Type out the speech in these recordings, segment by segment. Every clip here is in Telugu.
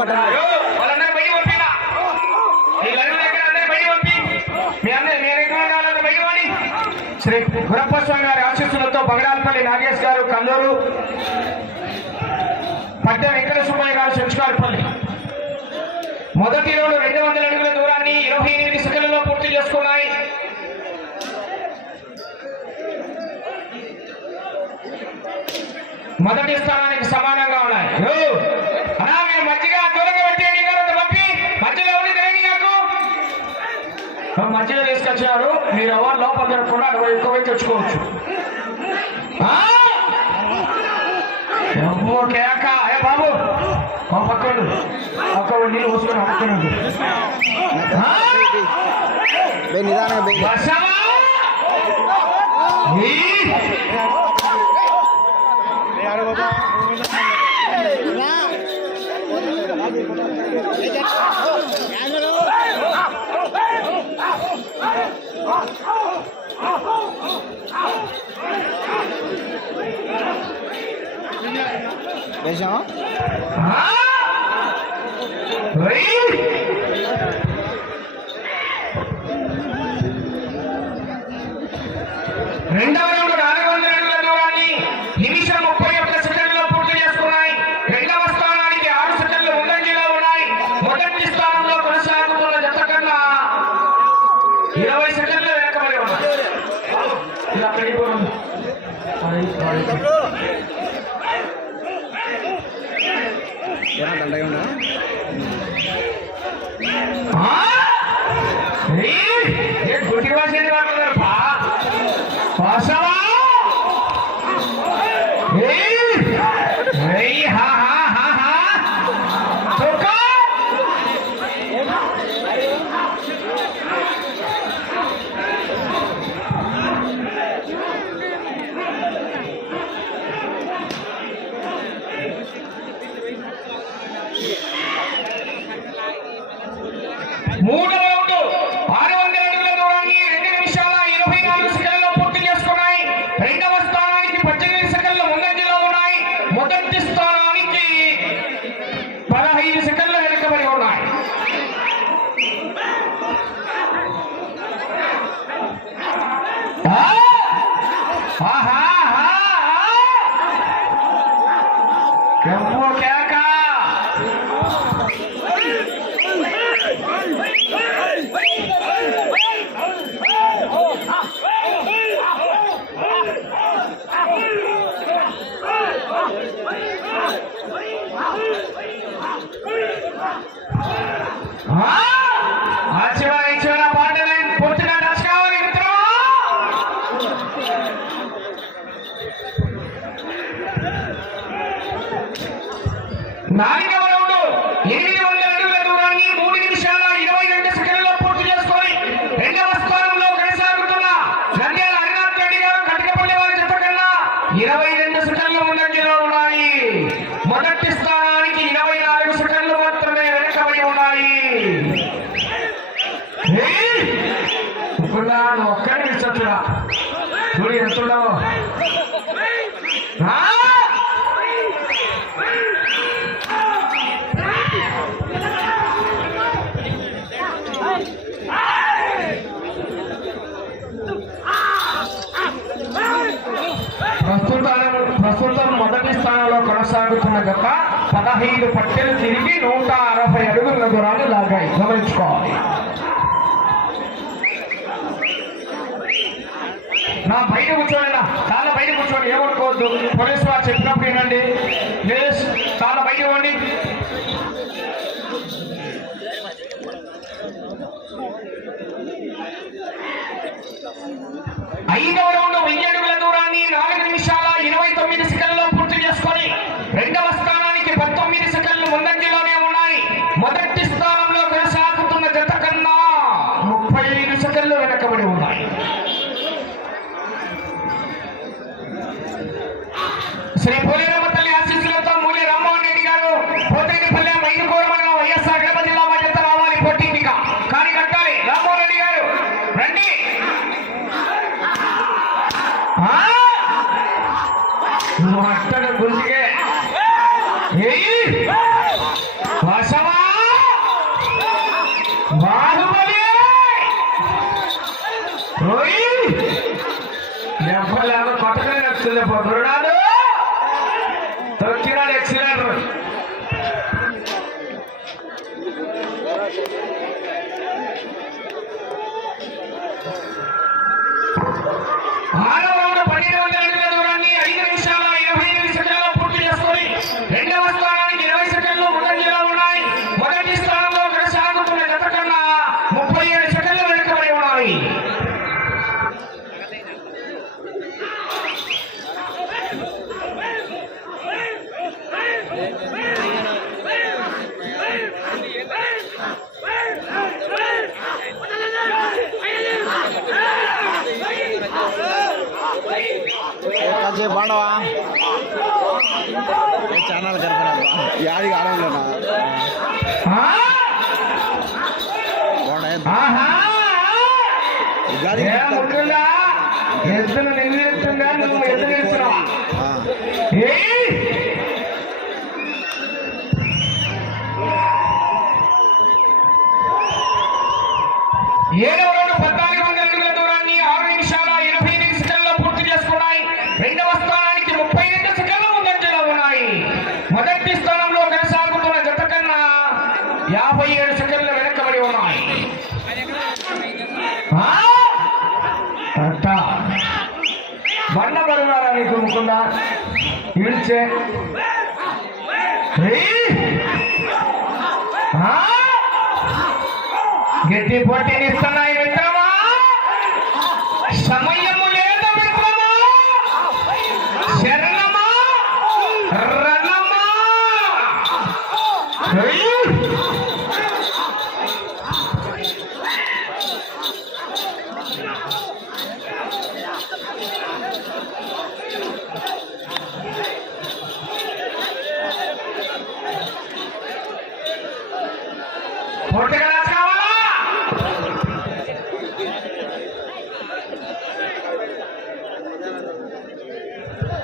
పడి శ్రీ గురప్ప స్వామి గారి ఆశీస్సులతో బగడాలపల్లి నాగేష్ గారు కల్లూరు పట్ట వెంకట సుబ్బయ్య గారు చెంచుకారిపల్లి మొదటి రోజు రెండు వందల అడుగుల దూరాన్ని ఇరవై ఎనిమిది సెకండ్లలో పూర్తి చేసుకున్నాయి. మొదటి స్థానానికి సమానంగా ఉన్నాయి ఓ! అన్నా మీరు మధ్యగా దూరంగా పెట్టేయండి గారు అంత పంపి మధ్యలో ఎవరు తిరగని నాకు ఓ, మధ్యలో తీసుకొచ్చారు మీరు ఎవరు? లోపల జరగకుండా అటు ఎక్కువ వైపు తెచ్చుకోవచ్చు. కేక. ఏ బాబు మా పక్కడు అక్కడ నీళ్ళు పోసుకొని పక్కన నిదానంగా బే బసవా ఈ! వేసామా ఆ? ఓయ్! రెండవ నిమిషం ముప్పై ఒక్క సెకండ్లో పూర్తి చేసుకున్నాయి రెండవ స్థానానికి ఆరు సెకండ్లు ముందంజలో ఉన్నాయి మొదటి స్థానంలో కొనసాగుతున్న జత కన్నా ఇరవై సెకండ్లు వెనకబడి ఉన్నాయి ఆహా! నాలుగవ రౌండ్ ఎనిమిది వందల అడుగుల దూరాన్ని మూడు నిమిషాల ఇరవై రెండు సెకండ్లలో పూర్తి చేసుకొని రెండవ స్థానంలో కొనసాగుతున్న నంద్యాల హరినాథ్ రెడ్డి గారు కటకపల్లి వారి జత కన్నా ఇరవై రెండు సెకండ్ల ముందంజలో ఉన్నాయి మొదటి స్థానానికి ఇరవై నాలుగు సెకండ్లు మాత్రమే వెనకబడి ఉన్నాయి ఏయ్! ముకుందా, నువ్వు ఒక్కడే నిల్చొచ్చురా చూడు ఎంతుండవు ఆ! ప్రస్తుతం ప్రస్తుతం మొదటి స్థానంలో కొనసాగుతున్న గత పదహైదు పట్టెలు తిరిగి నూట అరవై అడుగుల దూరాలు లాగాయి గమనించుకోవాలి. నా బయట కూర్చోండి చాలా బయట కూర్చోండి. ఏమనుకోవద్దు. పోలీసు వారు చెప్పిన వినండి లేదు చాలా బయట ఇవ్వండి ఐదవ రౌండ్ వెయ్యి అడుగుల దూరాన్ని నాలుగు నిమిషాల ఇరవై తొమ్మిది సెకండ్లో పూర్తి చేసుకొని శ్రీ పోలేరమ్మ తల్లి ఆశీస్సులతో మూలి రామ్మోహన్ రెడ్డి గారు పోతేటిపల్లె మైదుకూరు మండలం వైఎస్ఆర్ కడప జిల్లా మధ్యత రావాలి పోటీగా కానీ కట్టాలి రామ్మోహన్ రెడ్డి గారు రండి ఆ? మట్టడ గుంజిగే ఏయ్ వశమా బాహుబలి ఓయ్ దెబ్బలేమో కొట్టగా నచ్చులే పొగరుడాడు తొక్కినాడు ఎక్సిలేటర్ ఆరవ రౌండ్ పన్నెండు వందల అడుగుల దూరాన్ని ఐదు నిమిషాల ఇరవై ఎనిమిది సెకండ్లలో పూర్తి చేసుకొని రెండవ స్థానానికి ఇరవై సెకండ్లు ముందంజలో ఉన్నాయి మొదటి స్థానంలో కొనసాగుతున్న జత కన్నా ముప్పై ఏడు సెకండ్లు వెనుకబడి ఉన్నాయి కాసేపు బాండవా ఛానల్ కనపడా యాది ఆడంలోనా? ఎద్దులు నిలదీస్తుందా? నువ్వు ఏడవ రౌండ్ పద్నాలుగు వందల అడుగుల దూరాన్ని ఆరు నిమిషాల ఎనభై ఎనిమిది సెకండ్లలో పూర్తి చేసుకున్నాయి. రెండవ స్థానానికి ముప్పై రెండు సెకండ్లు ముందంజలో ఉన్నాయి. మొదటి స్థానంలో కొనసాగుతున్న జత కన్నా యాభై ఏడు సెకండ్లు వెనకబడి ఉన్నాయి. ఆ? అట్ట. బండ బరువారా నీకు ముకుందా? ఈడ్చే గట్టి పోటీనిస్తున్నాయి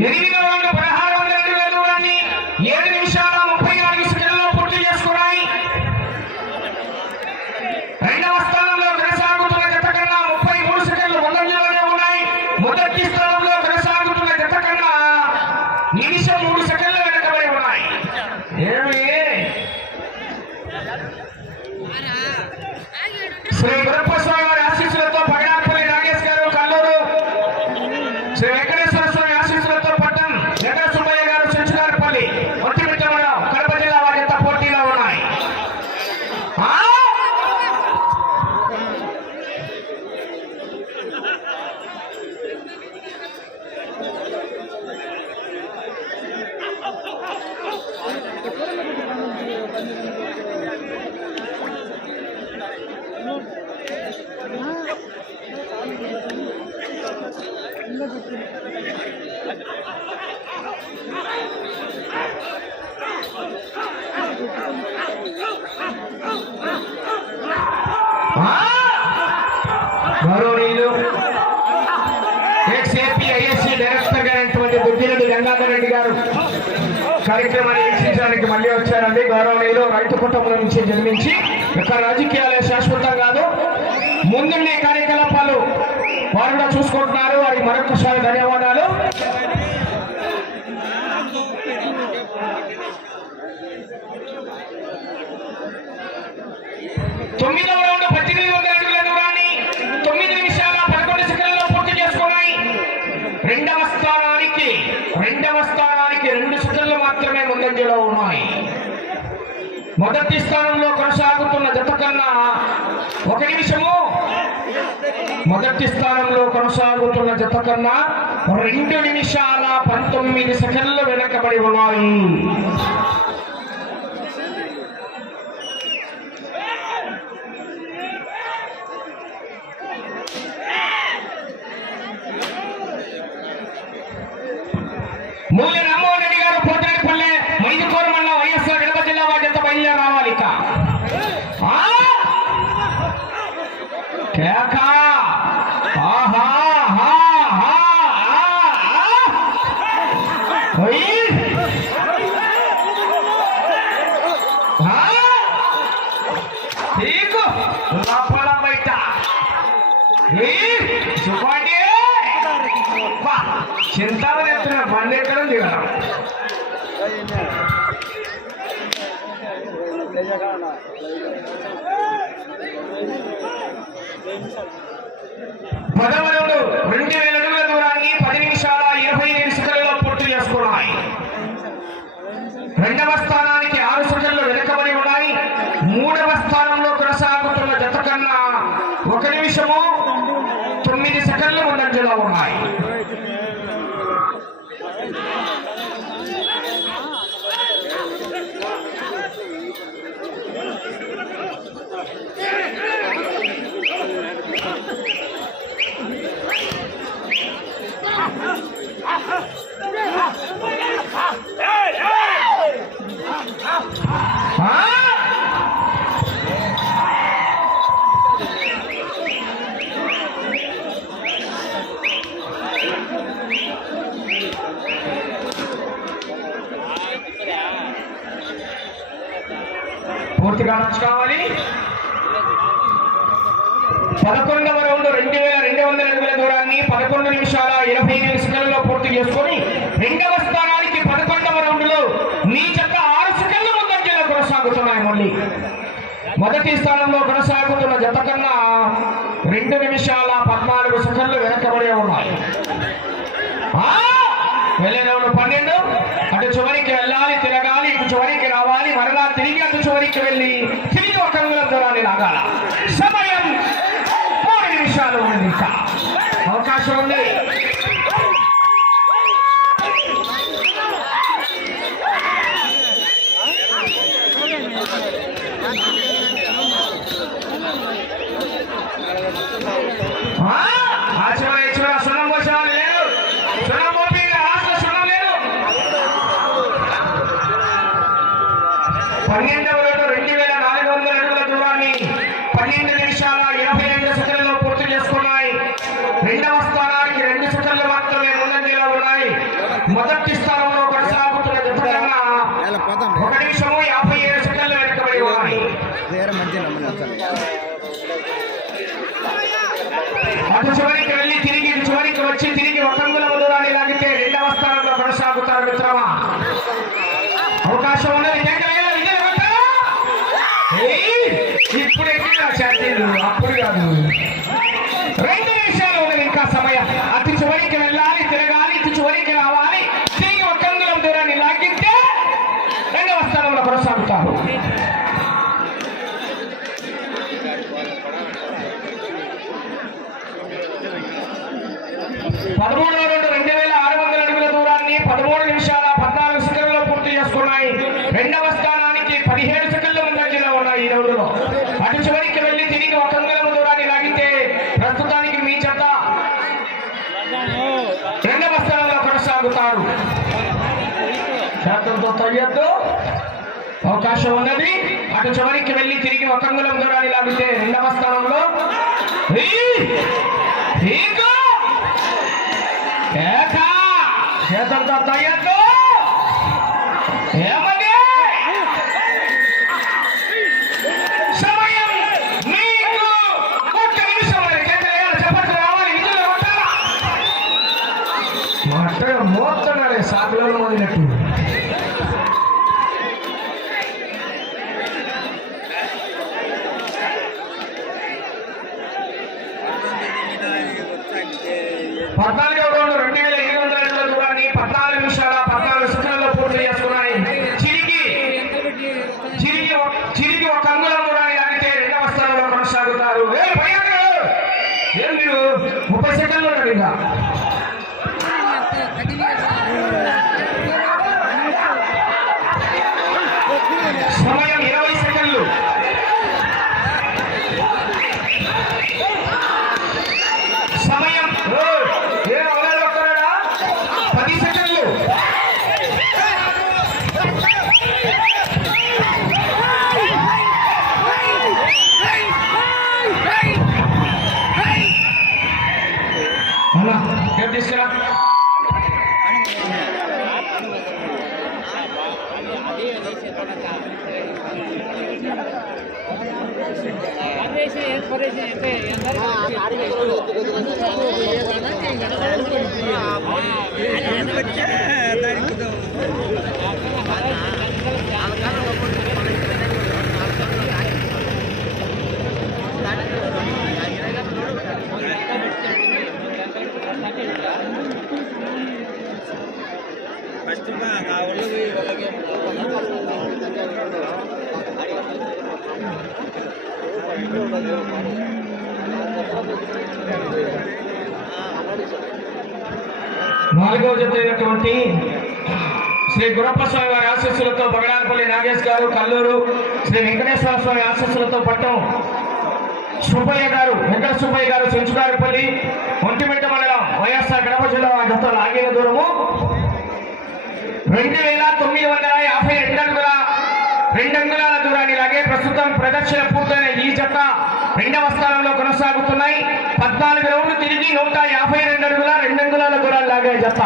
ఎనిమిది రౌండ్ పదహారు వందల అడుగుల దూరాన్ని ఏడు నిమిషాల ముప్పై నాలుగు సెకండ్లలో పూర్తి చేసుకున్నాయి. రెండవ స్థానంలో కొనసాగుతున్న జత కన్నా ముప్పై మూడు సెకండ్లు ముందంజలోనే ఉన్నాయి. మొదటి స్థానంలో కొనసాగుతున్న జత కన్నా నిమిషం మూడు సెకండ్లు వెనకబడి ఉన్నాయి. ఏమి శ్రీ గురప్ప స్వామి గారి ఆశీస్సులతో పగడాపల్లి నాగేష్ గారు కల్లూరు శ్రీ వెంకటేశ్వర స్వామి ఆశీస్సులతో పట్టం వెంకట సుబ్బయ్య గారు చెంచుగారిపల్లి ఒట్టిమిట్టమడం కడప జిల్లా వారి యొక్క పోటీలో ఉన్నాయి ఆ? ఆ? గౌరవనీయులు ఎక్స్ఏపీ ఐఎస్సీ డైరెక్టర్ గారైనటువంటి బుద్ధిరెడ్డి గంగాధర్ రెడ్డి గారు కార్యక్రమాన్ని వీక్షించడానికి మళ్ళీ వచ్చారండి. గౌరవనీయులు రైతు కుటుంబం నుంచి జన్మించి ఇక్కడ రాజకీయాలే శాశ్వతం కాదు. ముందుండే కార్యకలాపాలు వారు కూడా చూసుకుంటున్నారు. వారికి మరొకసారి ధన్యవాదాలు. తొమ్మిదవ రౌండ్ పద్దెనిమిది వందల అడుగుల దూరాన్ని తొమ్మిది నిమిషాల పదకొండు సెకండ్లలో పూర్తి చేసుకున్నాయి రెండవ స్థానానికి రెండవ స్థానానికి రెండు సెకండ్లు మాత్రమే ముందంజలో ఉన్నాయి మొదటి స్థానంలో కొనసాగుతున్న జత కన్నా ఒక నిమిషము మొదటి స్థానంలో కొనసాగుతున్న జత రెండు నిమిషాల పంతొమ్మిది సెకండ్లు వెనకబడి ఉన్నాయి నీకు లోపల బయట. సుబ్బాడి బా, చింతాలు బండి ఎక్కడ దిగడం రెండు వేల అడుగుల దూరాన్ని పది నిమిషాల ఇరవై ఐదు సెకండ్లలో పూర్తి చేసుకున్నాయి రెండవ స్థానానికి ఆరు సెకండ్లు వెనుకబడి ఉన్నాయి మూడవ స్థానంలో కొనసాగుతున్న జత కన్నా ఒక నిమిషము తొమ్మిది సెకండ్లు ముందంజలో ఉన్నాయి. గమనించుకోవాలి పదకొండవ రౌండ్ రెండు వేల రెండు వందల అడుగుల దూరాన్ని పదకొండు నిమిషాల ఇరవై ఎనిమిది సెకండ్లలో పూర్తి చేసుకొని రెండవ స్థానానికి పదకొండవ రౌండ్లో నీ చెత్త ఆరు సెకండ్ల ముందంజలో కొనసాగుతున్నాయి మళ్ళీ మొదటి స్థానంలో కొనసాగుతున్న జత కన్నా రెండు నిమిషాల పద్నాలుగు సెకండ్లు వెనకబడి ఉన్నాయి ఆ! వెళ్ళే రౌండ్ పన్నెండు అటు చివరికి వెళ్ళాలి తిరగాలి ఇటు చివరికి రావాలి మరలా తిరిగి అటు చివరికి వెళ్ళి తిరిగి ఒక అంగుళం దూరాన్ని లాగాల సమయం మూడు నిమిషాలు ఉంది ఇంకా అవకాశం ఉంది ఆ? ఆ చివర ఈ చివర సున్నం పోసేవాళ్ళు లేరు సున్నం పోపి లాస్ట్ సున్నం లేదు పన్నెండవ రోజు రెండు వేల నాలుగు వందల అడుగుల దూరాన్ని పన్నెండు నిమిషాల ఇరవై రెండు సెకండ్లలో పూర్తి చేసుకున్నాయి రెండవ స్థానానికి రెండు సెకండ్లు మాత్రమే ముందంజలో ఉన్నాయి మొదటి స్థానంలో కొనసాగుతున్న జత కన్నా నెల పోతాం ఒక నిమిషము యాభై ఏడు సెకండ్లు వెనుకబడి ఉన్నాయి వేరే మంచి నమ్మకం అటు చివరికి వెళ్ళి తిరిగి ఇటు చివరికి వచ్చి తిరిగి ఒక అంగుళం దూరాన్ని లాగితే రెండవ స్థానంలో కొనసాగుతారు మిత్రమా? అవకాశం ఉన్నది. ఇప్పుడు ఎక్కడ ఛాతీలు అప్పుడు కాదు. రైతు విషయాలు ఉన్నది ఇంకా సమయం. అతి చివరికి వెళ్ళాలి తిరగాలి ఇటు చివరికి రావాలి. తిరిగి ఒక అంగుళం దూరాన్ని లాగితే రెండవ స్థానంలో కొనసాగుతారు. పదమూడు రెండు రెండు వేల ఆరు వందల అడుగుల దూరాన్ని పదమూడు నిమిషాల పద్నాలుగు సెకండ్లలో పూర్తి చేసుకున్నాయి రెండవ స్థానానికి పదిహేడు సెకండ్ల ముందంజలో ఉన్నాయి ఈ రౌండ్లో అటు చివరికి వెళ్ళి తిరిగి ఒక అంగుళం దూరాన్ని లాగితే ప్రస్తుతానికి మీ చెత్త రెండవ స్థానంలో కొనసాగుతారు శాతంతో తొయ్యొద్దు అవకాశం ఉన్నది అటు చివరికి వెళ్ళి తిరిగి ఒక అంగుళం దూరాన్ని లాగితే రెండవ స్థానంలో చేతంతో ఈగో! ఏక! తయ్యద్దు ఏమని வேண்டும் నాలుగవ జత అయినటువంటి శ్రీ గురప్ప స్వామి వారి ఆశీస్సులతో బగడానపల్లి నాగేష్ గారు కల్లూరు శ్రీ వెంకటేశ్వర స్వామి ఆశీస్సులతో పట్టం సుబ్బయ్య గారు వెంకట సుబ్బయ్య గారు చెంచుగారిపల్లి ఒంటిమిట్ట మండలం వైఎస్ఆర్ కడప జిల్లా ఆ జత లాగిన దూరము. రెండు వేల తొమ్మిది వందల యాభై రెండు అంగుల రెండు అంగుళాల దూరాన్ని లాగే ప్రస్తుతం ప్రదర్శన పూర్తయిన ఈ జత. రెండవ స్థానంలో కొనసాగుతున్నాయి. పద్నాలుగు రౌండ్లు తిరిగి నూట యాభై రెండు అడుగుల రెండు అంగుళాల గురాలు లాగే జత.